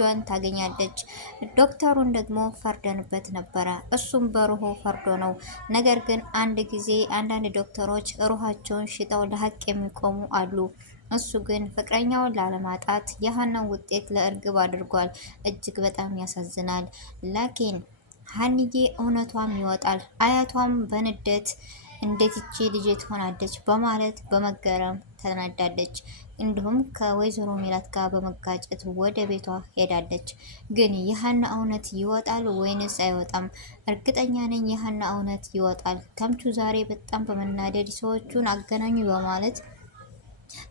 እጇን ታገኛለች። ዶክተሩን ደግሞ ፈርደንበት ነበረ። እሱም በሩሆ ፈርዶ ነው። ነገር ግን አንድ ጊዜ አንዳንድ ዶክተሮች ሩሃቸውን ሽጠው ለሀቅ የሚቆሙ አሉ። እሱ ግን ፍቅረኛውን ላለማጣት የሀናን ውጤት ለእርግብ አድርጓል። እጅግ በጣም ያሳዝናል። ላኪን ሀንዬ እውነቷም ይወጣል። አያቷም በንዴት እንዴት ይቺ ልጅ ትሆናለች በማለት በመገረም ተናዳለች። እንዲሁም ከወይዘሮ ሜላት ጋር በመጋጨት ወደ ቤቷ ሄዳለች። ግን የሀና እውነት ይወጣል ወይንስ አይወጣም? እርግጠኛ ነኝ የሀና እውነት ይወጣል። ተምቹ ዛሬ በጣም በመናደድ ሰዎቹን አገናኙ በማለት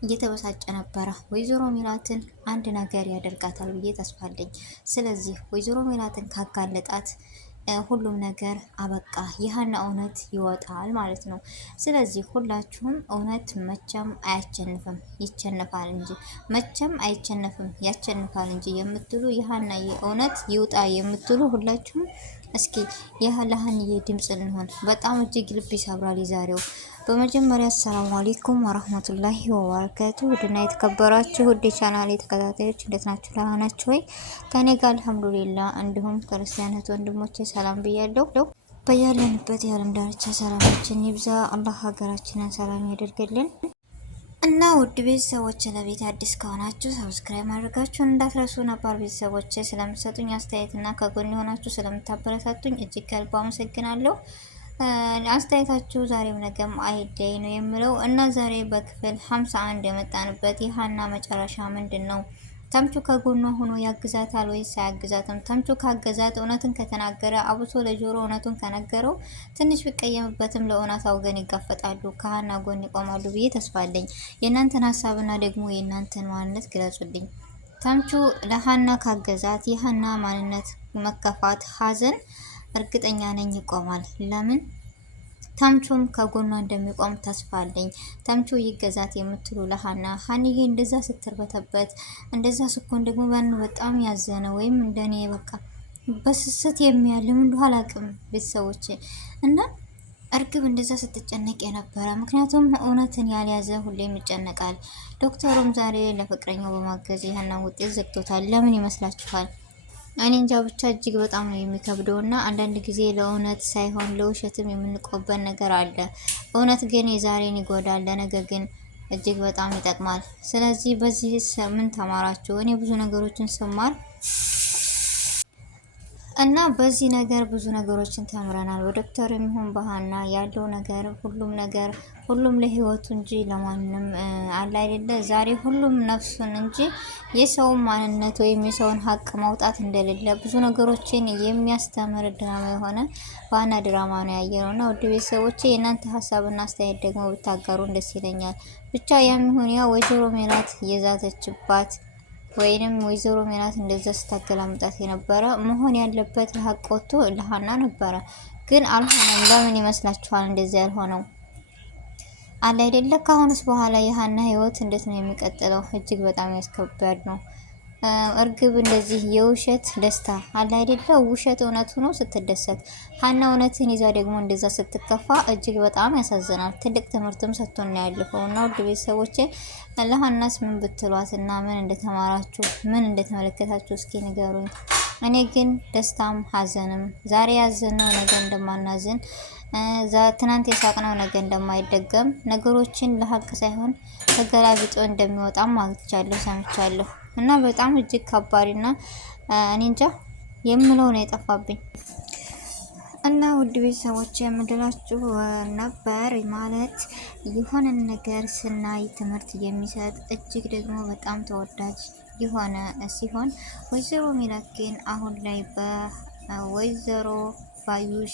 እየተበሳጨ ነበረ። ወይዘሮ ሜላትን አንድ ነገር ያደርጋታል ብዬ ተስፋ አለኝ። ስለዚህ ወይዘሮ ሜላትን ካጋለጣት ሁሉም ነገር አበቃ፣ የሀና እውነት ይወጣል ማለት ነው። ስለዚህ ሁላችሁም እውነት መቼም አያቸንፍም ይቸነፋል እንጂ መቼም አይቸነፍም ያቸንፋል እንጂ የምትሉ የሀና እውነት ይውጣ የምትሉ ሁላችሁም እስኪ የለሀንዬ ድምጽ እንሆን። በጣም እጅግ ልብ ይሰብራል ዛሬው። በመጀመሪያ አሰላሙ አለይኩም ወራህመቱላሂ ወበረካቱ። ውድና የተከበራችሁ ውድ ቻናሌ ተከታታዮች እንዴት ናችሁ? ደህና ናችሁ ወይ? ከኔ ጋር አልሐምዱሊላህ። እንዲሁም ክርስቲያኖች ወንድሞቼ ሰላም ብያለሁ። በያለንበት የዓለም ዳርቻ ሰላማችን ይብዛ። አላህ ሀገራችንን ሰላም ያደርግልን። እና ውድ ቤተሰቦች ለቤት አዲስ ከሆናችሁ ሰብስክራይብ ማድረጋችሁን እንዳትረሱ። ነባር ቤተሰቦች ስለምትሰጡኝ አስተያየትና ከጎን የሆናችሁ ስለምታበረታቱኝ እጅግ ከልብ አመሰግናለሁ። አስተያየታችሁ ዛሬም ነገም አይለይ ነው የምለው። እና ዛሬ በክፍል 51 የመጣንበት የሀና መጨረሻ ምንድን ነው? ተምቹ ከጎኗ ሆኖ ያግዛታል ወይስ አያግዛትም? ተምቹ ካገዛት እውነትን ከተናገረ አብሶ ለጆሮ እውነቱን ከነገረው ትንሽ ቢቀየምበትም ለእውነታው ወገን ይጋፈጣሉ፣ ከሀና ጎን ይቆማሉ ብዬ ተስፋ አለኝ። የእናንተን ሀሳብና ደግሞ የእናንተን ማንነት ግለጹልኝ። ተምቹ ለሀና ካገዛት የሀና ማንነት መከፋት፣ ሀዘን እርግጠኛ ነኝ ይቆማል። ለምን? ተምቹም ከጎኗ እንደሚቆም ተስፋ አለኝ። ተምቹ ይገዛት የምትሉ ለሀና ሀኒዬ እንደዛ ስትርበተበት እንደዛ ስኮን ደግሞ በጣም ያዘነ ወይም እንደኔ በቃ በስስት የሚያልም እንደው አላቅም ቤተሰቦች እና እርግብ እንደዛ ስትጨነቅ የነበረ ምክንያቱም እውነትን ያልያዘ ሁሌም ይጨነቃል። ዶክተሩም ዛሬ ለፍቅረኛው በማገዝ የሀና ውጤት ዘግቶታል። ለምን ይመስላችኋል? እኔ እንጃ ብቻ እጅግ በጣም ነው የሚከብደው። እና አንዳንድ ጊዜ ለእውነት ሳይሆን ለውሸትም የምንቆበን ነገር አለ። እውነት ግን የዛሬን ይጎዳል፣ ለነገ ግን እጅግ በጣም ይጠቅማል። ስለዚህ በዚህ ምን ተማራችሁ? እኔ ብዙ ነገሮችን ስማር እና በዚህ ነገር ብዙ ነገሮችን ተምረናል። በዶክተር የሚሆን በሀና ያለው ነገር ሁሉም ለህይወቱ እንጂ ለማንም አለ አይደለ። ዛሬ ሁሉም ነፍሱን እንጂ የሰውን ማንነት ወይም የሰውን ሀቅ ማውጣት እንደሌለ ብዙ ነገሮችን የሚያስተምር ድራማ የሆነ በሀና ድራማ ነው ያየነው። እና ውድ ቤተሰቦቼ የእናንተ ሀሳብና አስተያየት ደግሞ ብታጋሩን ደስ ይለኛል። ብቻ ያም ይሁን ያ ወይዘሮ ሜላት የዛተችባት ወይንም ወይዘሮ ሜላት እንደዛ ስታገላምጣት የነበረ መሆን ያለበት ለሀቅ ወጥቶ ለሀና ነበረ፣ ግን አልሆነም። ለምን ይመስላችኋል እንደዚህ ያልሆነው? አለ አይደለ። ካሁንስ በኋላ የሀና ህይወት እንዴት ነው የሚቀጥለው? እጅግ በጣም ያስከብዳል ነው። እርግብ እንደዚህ የውሸት ደስታ አለ አይደለ፣ ውሸት እውነት ሆኖ ስትደሰት፣ ሀና እውነትን ይዛ ደግሞ እንደዛ ስትከፋ እጅግ በጣም ያሳዝናል። ትልቅ ትምህርትም ሰጥቶና ያለፈው እና ውድ ቤተሰቦቼ ለሀናስ ምን ብትሏት እና ምን እንደተማራችሁ ምን እንደተመለከታችሁ እስኪ ንገሩኝ። እኔ ግን ደስታም ሀዘንም ዛሬ ያዘነው ነገ እንደማናዝን ትናንት የሳቅነው ነገ እንደማይደገም ነገሮችን ለሀቅ ሳይሆን ተገላቢጦ እንደሚወጣም ማግቻለሁ ሰምቻለሁ። እና በጣም እጅግ ከባድና እኔ እንጃ የምለው ነው የጠፋብኝ። እና ውድ ቤተሰቦች የምድላችሁ ነበር ማለት የሆነን ነገር ስናይ ትምህርት የሚሰጥ እጅግ ደግሞ በጣም ተወዳጅ የሆነ ሲሆን ወይዘሮ ሜላት ግን አሁን ላይ በወይዘሮ ባዩሽ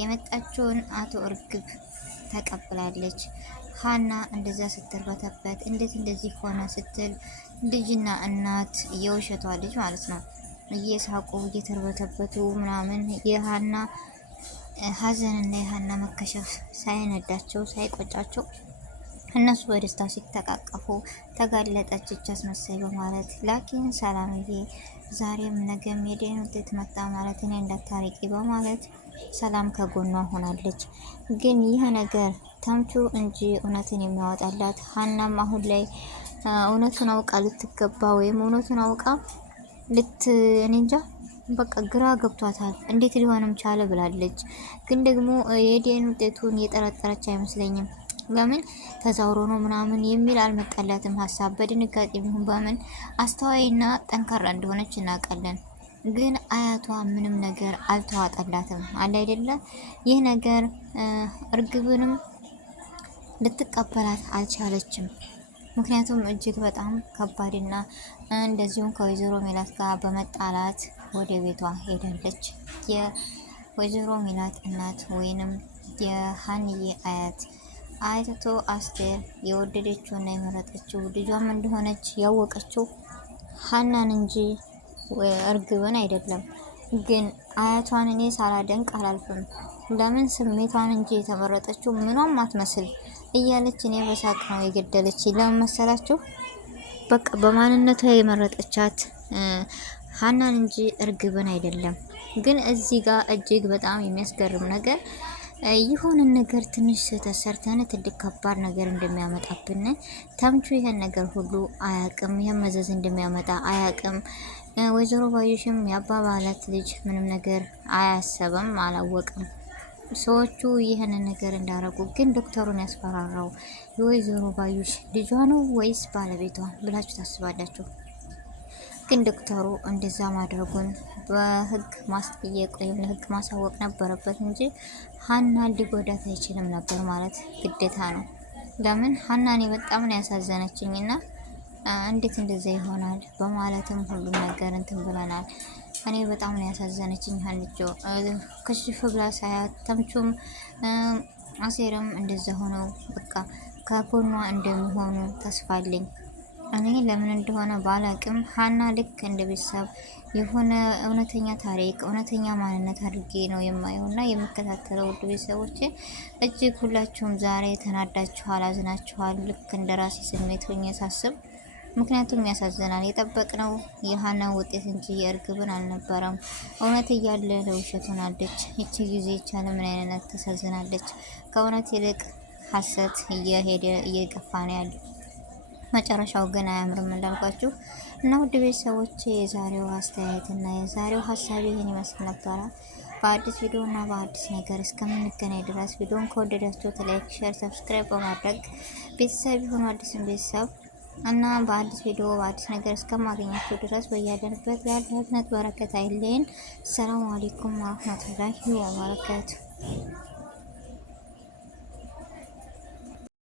የመጣችውን አቶ እርግብ ተቀብላለች። ሀና እንደዛ ስትርበተበት እንዴት እንደዚህ ሆነ ስትል ልጅና እናት የውሸቷ ልጅ ማለት ነው እየሳቁ እየተርበተበቱ ምናምን የሀና ሀዘንና የሀና መከሸፍ ሳይነዳቸው ሳይቆጫቸው እነሱ በደስታ ሲተቃቀፉ ተጋለጠች እች አስመሳይ በማለት ላኪን ሰላምዬ ዛሬም ነገም የደን ውጤት መጣ ማለት እኔ እንዳታሪቂ በማለት ሰላም ከጎኗ ሆናለች። ግን ይህ ነገር ተምቹ እንጂ እውነትን የሚያወጣላት ሀናም አሁን ላይ እውነቱን አውቃ ልትገባ ወይም እውነቱን አውቃ እኔ እንጃ በቃ ግራ ገብቷታል። እንዴት ሊሆንም ቻለ ብላለች። ግን ደግሞ የዲኤን ውጤቱን የጠረጠረች አይመስለኝም። ለምን ተዛውሮ ነው ምናምን የሚል አልመጣላትም ሀሳብ። በድንጋጤ ቢሆን በምን አስተዋይና ጠንካራ እንደሆነች እናውቃለን። ግን አያቷ ምንም ነገር አልተዋጠላትም አለ አይደለ? ይህ ነገር እርግብንም ልትቀበላት አልቻለችም። ምክንያቱም እጅግ በጣም ከባድና እንደዚሁም ከወይዘሮ ሜላት ጋር በመጣላት ወደ ቤቷ ሄዳለች። የወይዘሮ ሜላት እናት ወይንም የሀንዬ አያት አይቶ አስቴር የወደደችውና የመረጠችው ልጇም እንደሆነች ያወቀችው ሀናን እንጂ እርግብን አይደለም። ግን አያቷን እኔ ሳላደንቅ አላልፍም። ለምን ስሜቷን እንጂ የተመረጠችው ምኗም አትመስል እያለች እኔ በሳቅ ነው የገደለች። ለምን መሰላችሁ? በቃ በማንነቷ የመረጠቻት ሀናን እንጂ እርግብን አይደለም። ግን እዚህ ጋር እጅግ በጣም የሚያስገርም ነገር የሆነ ነገር ትንሽ ስህተት ሰርተን ትልቅ ከባድ ነገር እንደሚያመጣብን ተምቹ ይሄን ነገር ሁሉ አያቅም። ይሄን መዘዝ እንደሚያመጣ አያቅም። ወይዘሮ ባዩሽም የአባባላት ልጅ ምንም ነገር አያሰበም፣ አላወቅም። ሰዎቹ ይህንን ነገር እንዳረጉ ግን ዶክተሩን ያስፈራራው የወይዘሮ ባዩሽ ልጇ ነው ወይስ ባለቤቷ ብላችሁ ታስባላችሁ? ግን ዶክተሩ እንደዛ ማድረጉን በህግ ማስጠየቅ ወይም ለህግ ማሳወቅ ነበረበት እንጂ ሀና ሊጎዳት አይችልም ነበር ማለት ግዴታ ነው። ለምን ሀናኔ በጣም ነው ያሳዘነችኝና እንዴት እንደዛ ይሆናል በማለትም ሁሉም ነገር እንትን ብለናል። እኔ በጣም ነው ያሳዘነችኝ ሀንቾ ከሽፍ ብላ ሳያት፣ ተምቹም አሴርም እንደዛ ሆነው በቃ ከጎኗ እንደሚሆኑ ተስፋለኝ። እኔ ለምን እንደሆነ ባላቅም ሀና ልክ እንደ ቤተሰብ የሆነ እውነተኛ ታሪክ እውነተኛ ማንነት አድርጌ ነው የማየውና የምከታተለው። ውድ ቤተሰቦች እጅግ ሁላችሁም ዛሬ ተናዳችኋል፣ አዝናችኋል። ልክ እንደ ራሴ ስሜት ሆኜ ሳስብ ምክንያቱም ያሳዝናል። የጠበቅነው የሀና ውጤት እንጂ የእርግብን አልነበረም። እውነት እያለ ለውሸት ሆናለች። ይቺ ጊዜ ይቻለ ምን አይነት ተሳዝናለች። ከእውነት ይልቅ ሀሰት እየሄደ እየገፋ ነው ያለ። መጨረሻው ግን አያምርም እንዳልኳችሁ እና ውድ ቤተሰቦች የዛሬው አስተያየት እና የዛሬው ሀሳብ ይህን ይመስል ነበረ። በአዲስ ቪዲዮ እና በአዲስ ነገር እስከምንገናኝ ድረስ ቪዲዮን ከወደዳችሁ ላይክ፣ ሼር፣ ሰብስክራይብ በማድረግ ቤተሰብ የሆኑ አዲስን ቤተሰብ እና በአዲስ ቪዲዮ በአዲስ ነገር እስከማገኛችሁ ድረስ በያለንበት ያለህነት በረከት አይለየን። ሰላም አለይኩም ወራህመቱላሂ ወበረካቱ።